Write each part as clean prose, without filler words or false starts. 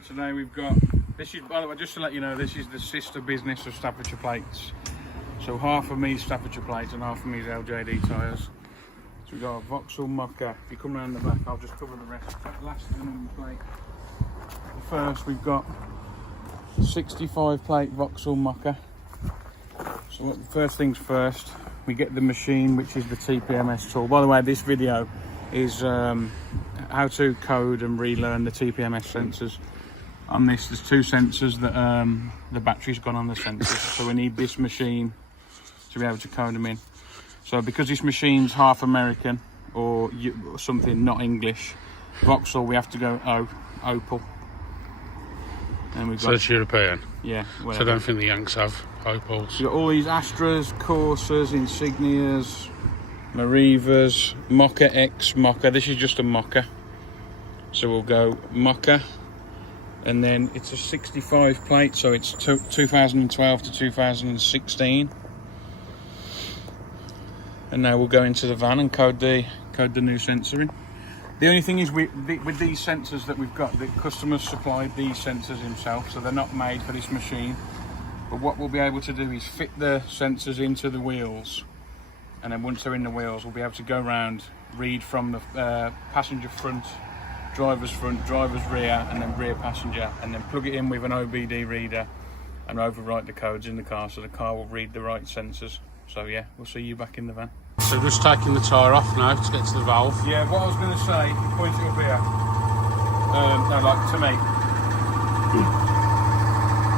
Right, today we've got, this is, by the way, just to let you know, this is the sister business of Staffordshire Plates. So half of me is Staffordshire Plates and half of me is LJD Tyres. So we've got a Vauxhall Mokka. If you come around the back, I'll just cover the rest. Last of the number plate. First, we've got 65 plate Vauxhall Mokka. So what, first things first, we get the machine, which is the TPMS tool. By the way, this video is how to code and relearn the TPMS sensors. On this, there's two sensors that the battery's gone on the sensors, so we need this machine to be able to code them in. So because this machine's half American or something not English, Vauxhall, we have to go Opal. And we've got, so it's European? Yeah. Whatever. So I don't think the Yanks have Opals. We've got all these Astras, Corsas, Insignias, Marivas, Mokka X Mokka. This is just a Mokka. So we'll go Mokka. And then it's a 65 plate, so it's 2012 to 2016. And now we'll go into the van and code the new sensor in. The only thing is with these sensors that we've got, the customer supplied these sensors himself, so they're not made for this machine. But what we'll be able to do is fit the sensors into the wheels, and then once they're in the wheels, we'll be able to go around, read from the passenger front, driver's front, driver's rear, and then rear passenger, and then plug it in with an OBD reader and overwrite the codes in the car, so the car will read the right sensors. So yeah, we'll see you back in the van. So just taking the tyre off now to get to the valve. Yeah, what I was going to say, point it up here. No, like to me.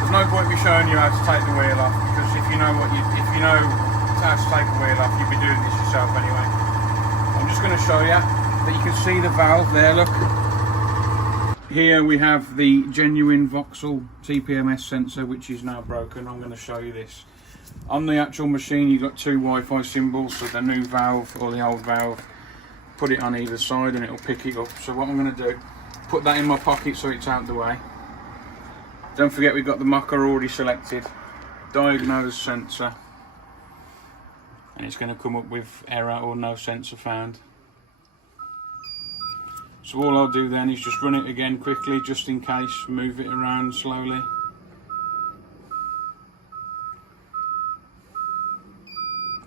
There's no point me showing you how to take the wheel off, because if you know how to take the wheel off, you'd be doing this yourself anyway. I'm just going to show you that you can see the valve there. Look. Here we have the genuine Vauxhall TPMS sensor, which is now broken. I'm going to show you this. On the actual machine, you've got two Wi-Fi symbols, so the new valve or the old valve. Put it on either side and it'll pick it up. So what I'm going to do, put that in my pocket so it's out of the way. Don't forget we've got the Mokka already selected. Diagnose sensor. And it's going to come up with error or no sensor found. So all I'll do then is just run it again quickly, just in case, move it around slowly.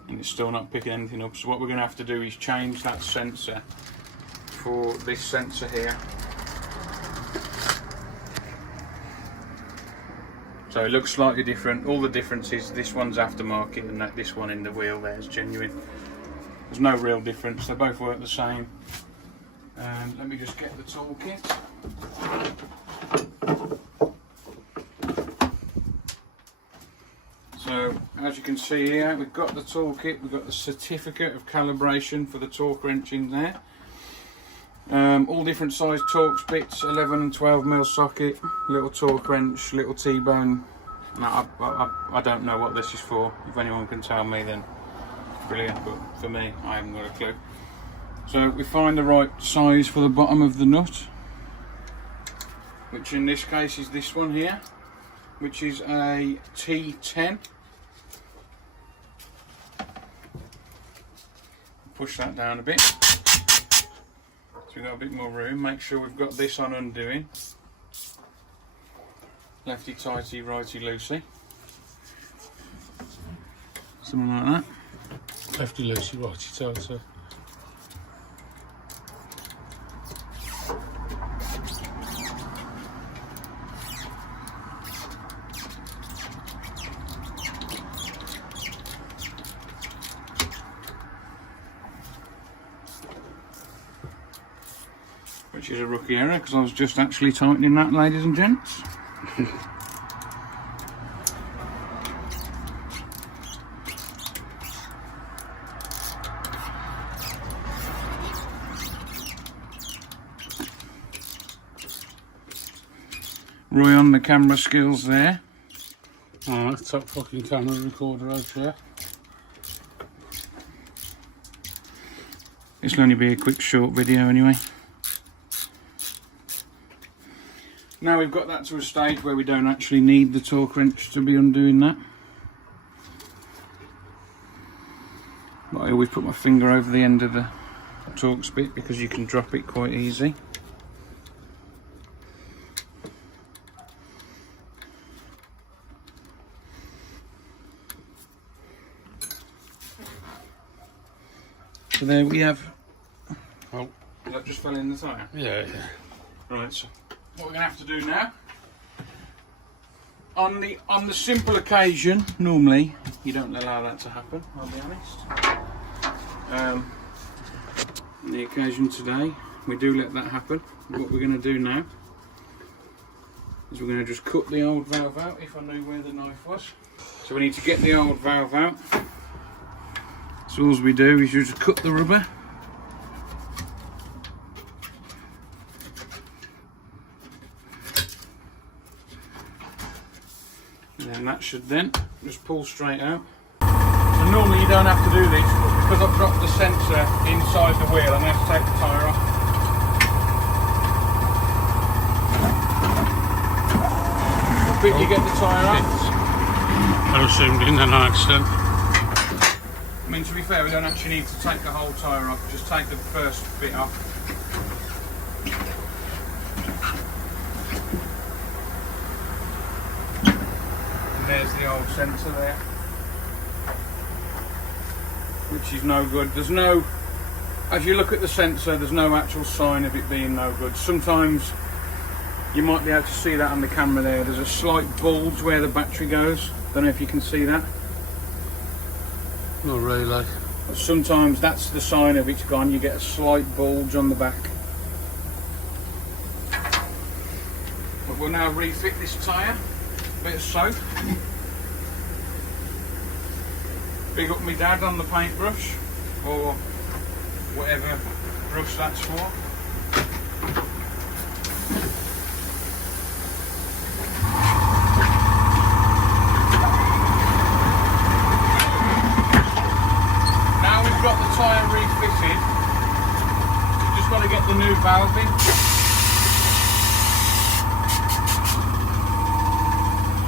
And it's still not picking anything up, so what we're going to have to do is change that sensor for this sensor here. So it looks slightly different. All the difference is this one's aftermarket and that this one in the wheel there is genuine. There's no real difference, they both work the same. And let me just get the toolkit. So as you can see here, we've got the toolkit, we've got the certificate of calibration for the torque wrench in there. All different size Torx bits, 11 and 12 mil socket, little torque wrench, little T-bone. Now, I don't know what this is for. If anyone can tell me, then brilliant, but for me, I haven't got a clue. So we find the right size for the bottom of the nut, which in this case is this one here, which is a T10. Push that down a bit, so we've got a bit more room. Make sure we've got this on undoing. Lefty tighty, righty loosey. Something like that. Lefty loosey, righty tighty. Which is a rookie error, because I was just actually tightening that, ladies and gents. Roy on the camera skills there. Alright, top fucking camera recorder out here. This will only be a quick short video anyway. Now we've got that to a stage where we don't actually need the torque wrench to be undoing that. But I always put my finger over the end of the Torx bit because you can drop it quite easy. So there we have. Oh, That just fell in the tyre. yeah. Right. So what we're gonna have to do now. On the simple occasion, normally you don't allow that to happen. I'll be honest. On the occasion today, we do let that happen. What we're going to do now is we're going to just cut the old valve out. If I knew where the knife was, so we need to get the old valve out. So all we do is you just cut the rubber. And that should then just pull straight out. So normally you don't have to do this, but because I've dropped the sensor inside the wheel, I'm going to have to take the tyre off. The bit you get the tyre off. I assumed in an accident. I mean, to be fair, we don't actually need to take the whole tyre off, just take the first bit off. There's the old sensor there, which is no good. There's no, as you look at the sensor, there's no actual sign of it being no good. Sometimes you might be able to see that on the camera there. There's a slight bulge where the battery goes. Don't know if you can see that. Not really. But sometimes that's the sign of it's gone. You get a slight bulge on the back. But we'll now refit this tyre. Bit of soap. Big up my dad on the paintbrush, or whatever brush that's for. Now we've got the tyre refitted, we've just got to get the new valve in.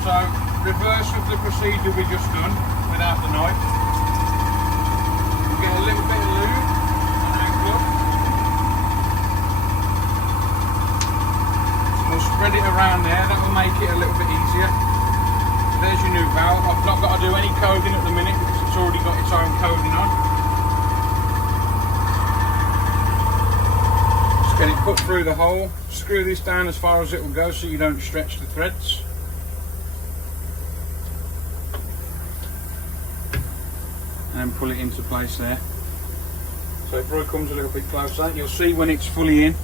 So, reverse of the procedure we just done without the knife. We'll get a little bit of lube on our glove. We'll spread it around there, that will make it a little bit easier. There's your new valve. I've not got to do any coding at the minute because it's already got its own coding on. Just get it put through the hole. Screw this down as far as it will go so you don't stretch the threads. And pull it into place there. So it probably comes a little bit closer. You'll see when it's fully in,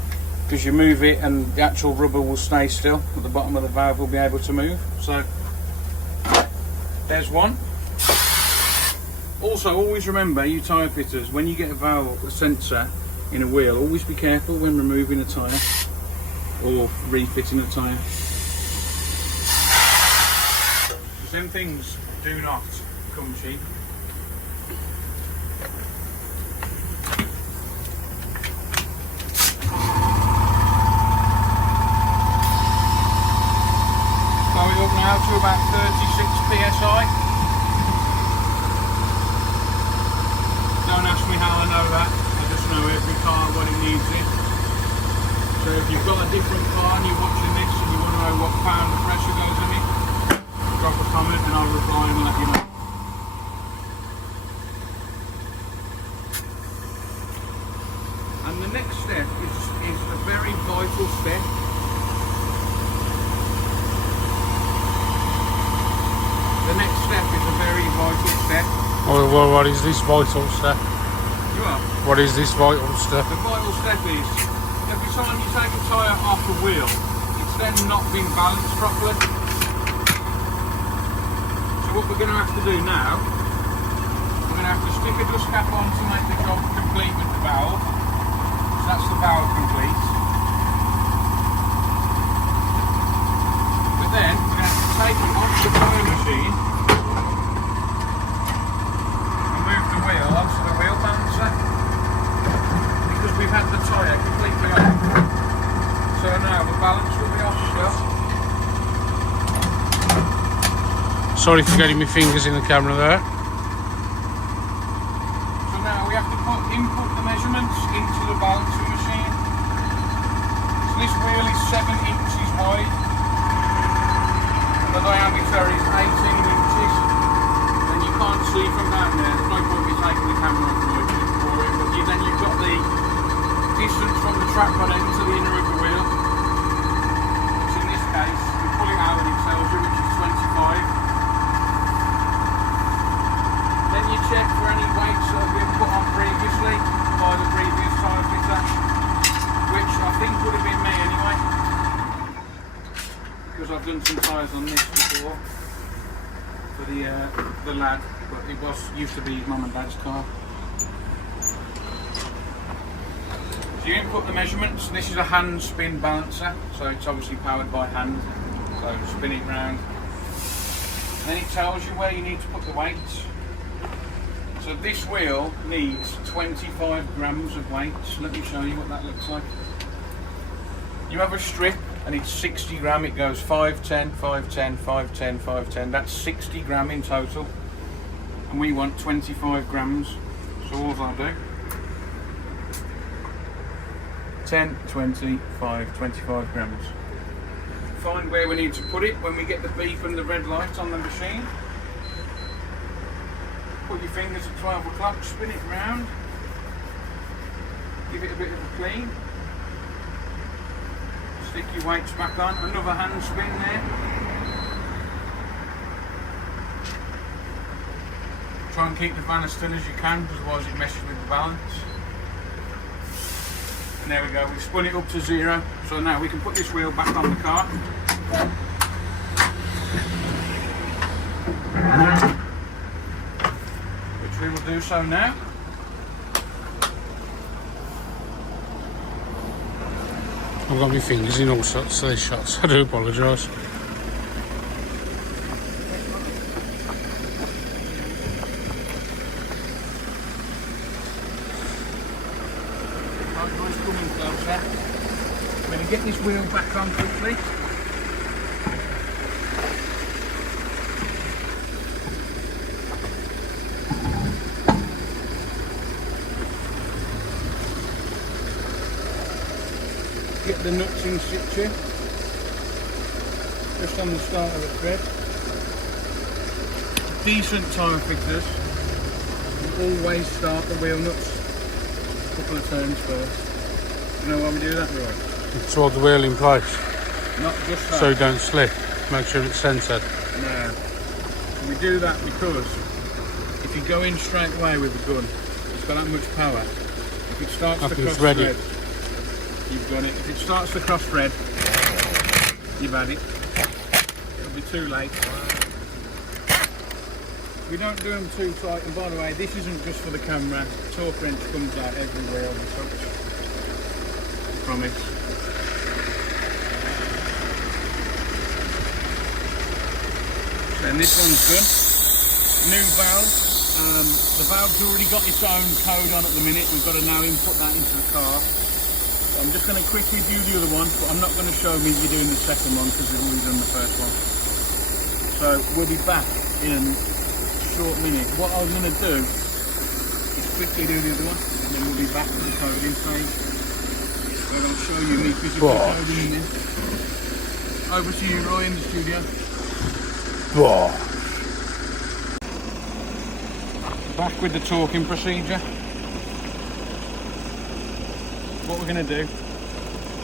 because you move it and the actual rubber will stay still, but the bottom of the valve will be able to move. So there's one. Also, always remember, you tyre fitters, when you get a sensor in a wheel, always be careful when removing a tyre or refitting a tyre. Because them things do not come cheap. Going up now to about 36 psi. Don't ask me how I know that, I just know every car what it needs in. So if you've got a different car and you're watching this and you want to know what pound of pressure goes in it, drop a comment and I'll reply and let you know. And the next step is a very vital step. The next step is a very vital step. Well, what is this vital step? You are? What is this vital step? The vital step is, every time you take a tyre off the wheel, it's then not been balanced properly. So what we're going to have to do now, we're going to have to stick a dust cap on to make the job complete with the valve. So that's the valve complete. But then we're going to have to take it off the tyre machine and move the wheel onto the wheel balancer, because we've had the tyre completely off. So now the balance will be off as well. Sorry for getting my fingers in the camera there. So now we have to input the measurements into the balancing machine. So this wheel is 7 inches wide. The diameter is 18 inches, and you can't see from down there. There's no point me taking the camera off for it, but because I've done some tyres on this before for the lad, but it used to be his mum and dad's car. So you input the measurements. This is a hand spin balancer, so it's obviously powered by hand. So spin it round. And then it tells you where you need to put the weights. So this wheel needs 25 grams of weights. Let me show you what that looks like. You have a strip and it's 60 gram. It goes 510, 510, 510, 510. That's 60 gram in total. And we want 25 grams. So all I do, 10, 20, 5, 25 grams. Find where we need to put it when we get the beep and the red light on the machine. Put your fingers at 12 o'clock, spin it round, give it a bit of a clean, stick your weights back on, another hand spin there. Try and keep the van as still as you can, otherwise it messes with the balance. And there we go, we've spun it up to 0, so now we can put this wheel back on the car. Which we will do so now. I've got my fingers in all sorts of these shots. I do apologise. I'm going to get this wheel back on quickly. Get the nuts in situ, just on the start of the thread. Decent tyre fitters always start the wheel nuts a couple of turns first. You know why we do that, Roy? To hold the wheel in place. Not just that. So you don't slip. Make sure it's centred. No. We do that because if you go in straight away with the gun, it's got that much power. If it starts to cross thread, you've got it. If it starts to cross thread, you've had it. It'll be too late. We don't do them too tight, and by the way, this isn't just for the camera. The torque wrench comes out everywhere on the touch. I promise. And this one's done. New valve. The valve's already got its own code on at the minute. We've got to now input that into the car. So I'm just going to quickly do the other one, but I'm not going to show me you doing the second one because we've already done the first one. So we'll be back in a short minute. What I'm going to do is quickly do the other one, and then we'll be back to the coding stage. So I'll show you me physically coding in there. Over to you, Roy, in the studio. Back with the torquing procedure. What we're going to do,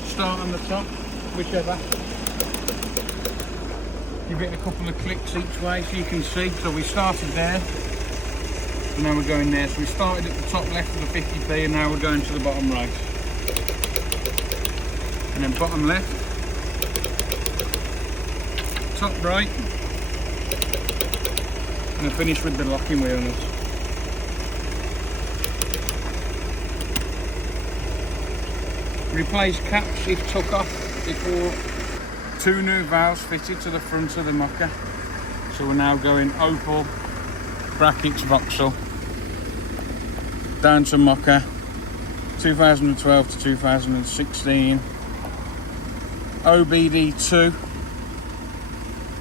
start on the top, whichever. Give it a couple of clicks each way so you can see. So we started there, and now we're going there. So we started at the top left of the 50p, and now we're going to the bottom right. And then bottom left, top right, and then finish with the locking wheel nuts. Replace caps if took off before. 2 new valves fitted to the front of the Mokka. So we're now going Opel, brackets Vauxhall, down to Mokka, 2012 to 2016, OBD2,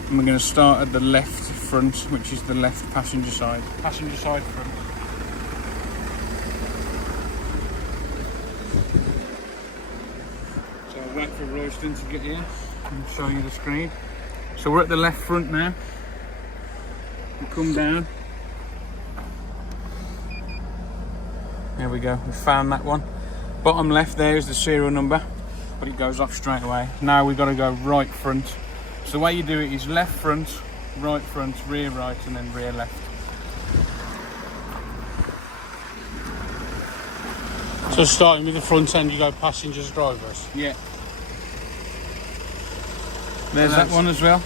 and we're going to start at the left front, which is the left passenger side front. So I'll wait for Royston to get here and show you the screen. So we're at the left front now. We come down. There we go, we found that one. Bottom left there is the serial number, but it goes off straight away. Now we've got to go right front. So the way you do it is left front, rear right, and then rear left. So starting with the front end, you go passengers, drivers. Yeah. There's that one as well.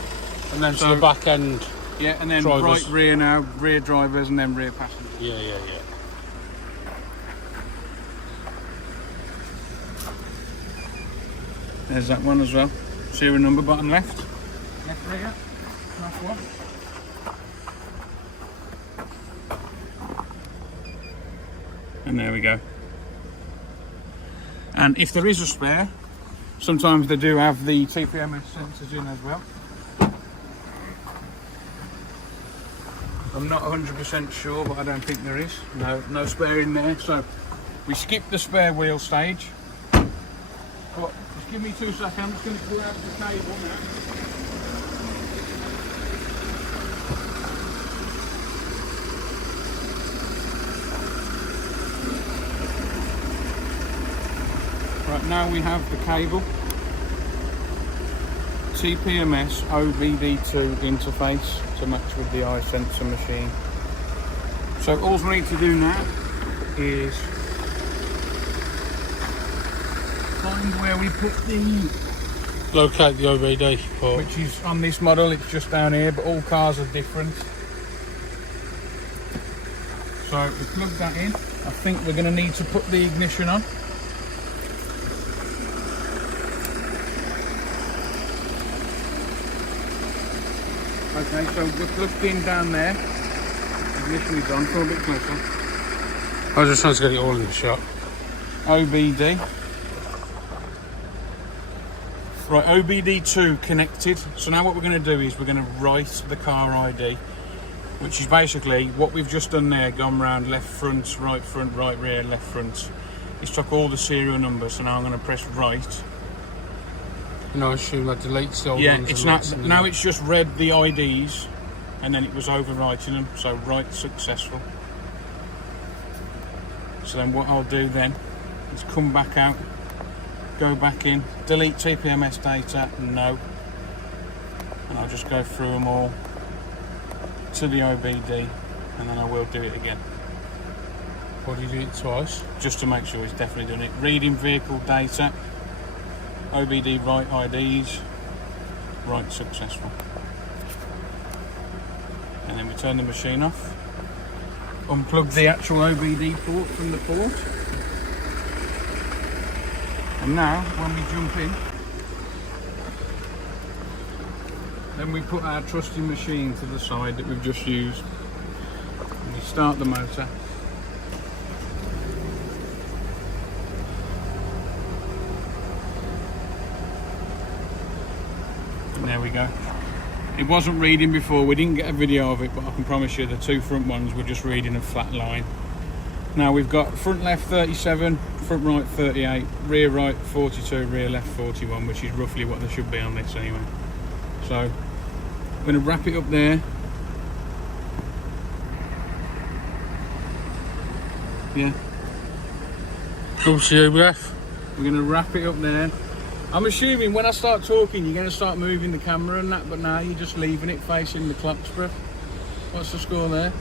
And then to the back end. Yeah, and then drivers. right rear now, rear drivers and then rear passengers. Yeah. There's that one as well. Serial number bottom left. Left rear. Last one. And there we go. And if there is a spare, sometimes they do have the TPMS sensors in as well. I'm not 100% sure, but I don't think there is. No spare in there. So we skipped the spare wheel stage. But just give me 2 seconds. I'm just going to pull out the cable now. Right, now we have the cable. TPMS OBD2 interface to match with the eye sensor machine. So all we need to do now is find where we put the... Locate the OBD port. Which is on this model, it's just down here, but all cars are different. So we plug that in. I think we're going to need to put the ignition on. Okay, so we're plugged in down there. Ignition is on. Come a bit closer. I was just trying to get it all in the shot. OBD. Right, OBD2 connected. So now what we're going to do is we're going to write the car ID, which is basically what we've just done there, gone round left front, right rear, left front. It's took all the serial numbers, so now I'm going to press right. And I assume that deletes the old Yeah, ones. it's not, now it's just read the IDs and then it was overwriting them, so write successful. So then what I'll do then is come back out, go back in, delete TPMS data, no. And I'll just go through them all to the OBD and then I will do it again. Or do you do it twice? Just to make sure it's definitely done it. Reading vehicle data, OBD right IDs, right successful. And then we turn the machine off. Unplug the actual OBD port from the port. And now, when we jump in, then we put our trusty machine to the side that we've just used. And we start the motor. And there we go. It wasn't reading before, we didn't get a video of it, but I can promise you the 2 front ones were just reading a flat line. Now we've got front left 37, front right 38, rear right 42, rear left 41, which is roughly what there should be on this anyway. So I'm going to wrap it up there. Yeah. Come to you, Beth. We're going to wrap it up there. I'm assuming when I start talking you're going to start moving the camera and that, but now you're just leaving it facing the clocks, bro. What's the score there?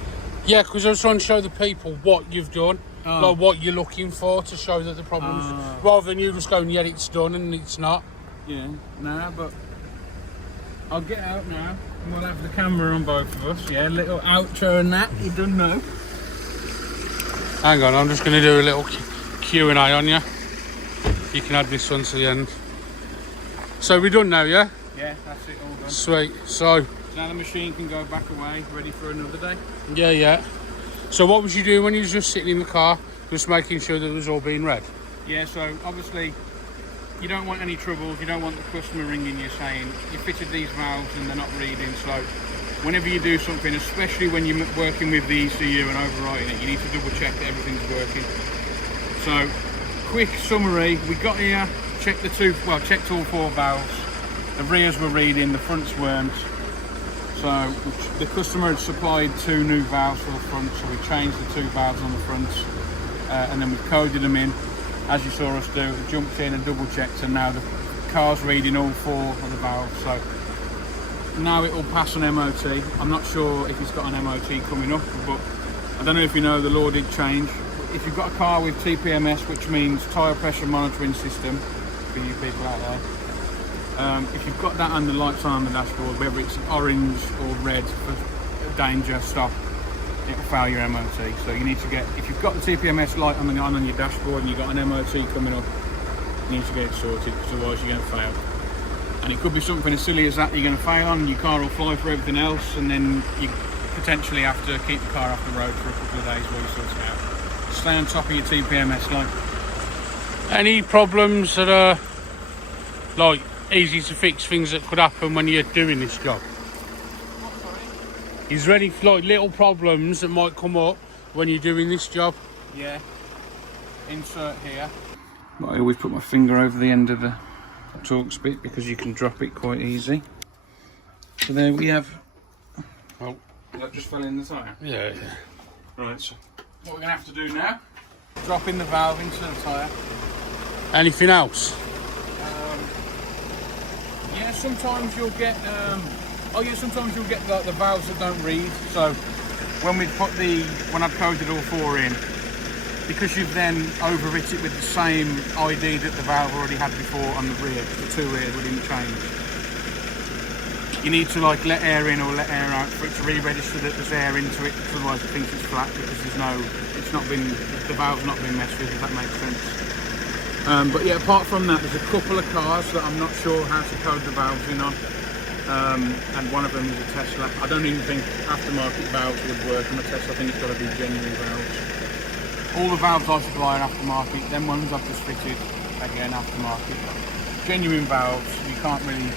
Yeah, because I was trying to show the people what you've done, like what you're looking for to show that the problem's... rather than you just going, yeah, it's done and it's not. Yeah, nah, but I'll get out now and we'll have the camera on both of us. Yeah, little outro and that, you don't know. Hang on, I'm just going to do a little Q&A on you. You can add this one to the end. So we're done now, yeah? Yeah, that's it, all done. Sweet. So now the machine can go back away, ready for another day. yeah. So what was you doing when you was just sitting in the car, just making sure that it was all being read? Yeah, so obviously you don't want any troubles. You don't want the customer ringing you saying you fitted these valves and they're not reading. So whenever you do something, especially when you're working with the ECU and overwriting it, you need to double check that everything's working. So quick summary, we got here, checked checked all 4 valves. The rears were reading, the fronts weren't. So the customer had supplied 2 new valves for the front, so we changed the 2 valves on the fronts and then we coded them in, as you saw us do. We jumped in and double checked, and now the car's reading all 4 of the valves. So now it will pass an MOT. I'm not sure if it's got an MOT coming up, but I don't know if you know, the law did change. If you've got a car with TPMS, which means Tyre Pressure Monitoring System, for you people out there, If you've got that and the lights on the dashboard, whether it's orange or red for danger, stop, it'll fail your MOT. So you need to get, if you've got the TPMS light on your dashboard and you've got an MOT coming up, you need to get it sorted, because otherwise you're going to fail. And it could be something as silly as that you're going to fail on, and your car will fly for everything else, and then you potentially have to keep the car off the road for a couple of days while you sort it out. Stay on top of your TPMS light. Any problems that are like easy to fix, things that could happen when you're doing this job? Is there any like little problems that might come up when you're doing this job? Yeah. Insert here. I always put my finger over the end of the Torx bit because you can drop it quite easy. So there we have. Oh, that just fell in the tyre. Yeah. Right. So what we're gonna have to do now? Drop in the valve into the tyre. Anything else? Yeah, sometimes you'll get. Sometimes you'll get the valves that don't read. So when I've coded all four in, because you've then overwrit it with the same ID that the valve already had before on the rear, the two rear wouldn't change. You need to like let air in or let air out for it to re-register that there's air into it, because otherwise it thinks it's flat because the valve's not been messed with, if that makes sense. But yeah, apart from that, there's a couple of cars that I'm not sure how to code the valves in on. And one of them is a Tesla. I don't even think aftermarket valves would work on a Tesla. I think it's got to be genuine valves. All the valves I supply are aftermarket. Them ones I've just fitted, again aftermarket. Genuine valves, you can't really.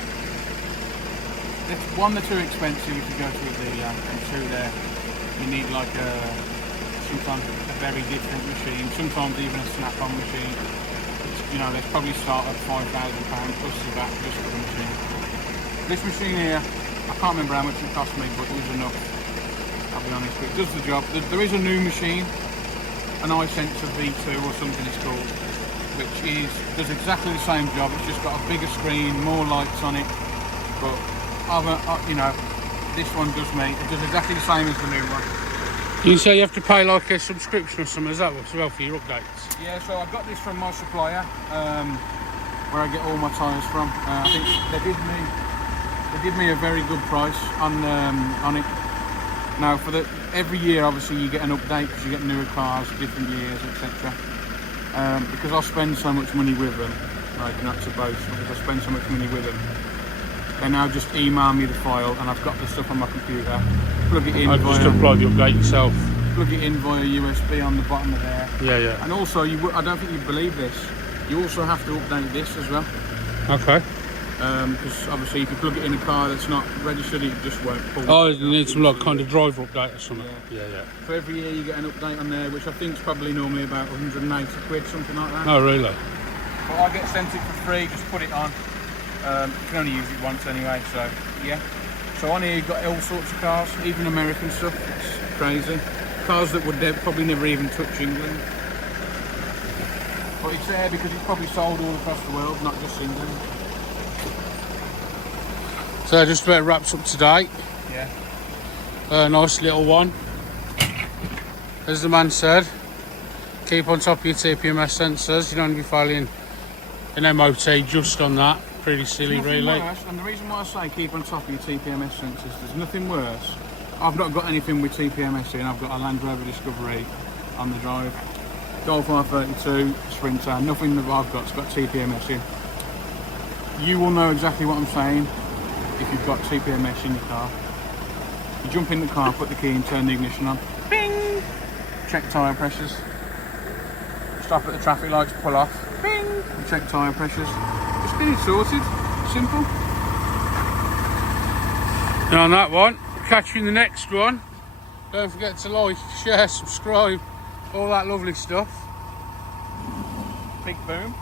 One, they're too expensive if you go to a dealer, and two, you need like sometimes a very different machine. Sometimes even a snap-on machine. You know, they probably start at £5,000 plus the VAT just for the machine. This machine here, I can't remember how much it cost me, but it was enough, I'll be honest, but it does the job. There is a new machine, an iSensor V2 or something it's called, which does exactly the same job. It's just got a bigger screen, more lights on it, but this one does it does exactly the same as the new one. You say you have to pay like a subscription or something, is that as well for your updates? Yeah, so I got this from my supplier, where I get all my tyres from. I think they did me a very good price on it. Now every year obviously you get an update because you get newer cars, different years, etc. Because I spend so much money with them, like not to boast, because I spend so much money with them, they now just email me the file and I've got the stuff on my computer, plug it in. I just apply the update yourself. Plug it in via USB on the bottom of there. Yeah. And also, I don't think you'd believe this, you also have to update this as well. Okay. Because obviously if you plug it in a car that's not registered, it just won't pull. Oh, you need some like kind of driver update or something. Yeah. So every year you get an update on there, which I think is probably normally about 180 quid, something like that. Oh, really? But I get sent it for free, just put it on. You can only use it once anyway, so yeah. So on here you've got all sorts of cars, even American stuff. It's crazy. Cars that would probably never even touch England. But it's there because it's probably sold all across the world, not just England. So just about wraps up today. Yeah. A nice little one. As the man said, keep on top of your TPMS sensors. You don't want to be failing an MOT just on that. Pretty silly, really. Worse, and the reason why I say keep on top of your TPMS sensors, there's nothing worse. I've not got anything with TPMS in. I've got a Land Rover Discovery on the drive. Golf R32, Sprinter, nothing that I've got's got TPMS in. You will know exactly what I'm saying if you've got TPMS in your car. You jump in the car, put the key in, turn the ignition on. Bing! Check tyre pressures. Stop at the traffic lights, pull off. Bing! And check tyre pressures. Just get it sorted. Simple. And on that one, catch you in the next one. Don't forget to like, share, subscribe, all that lovely stuff. Big boom.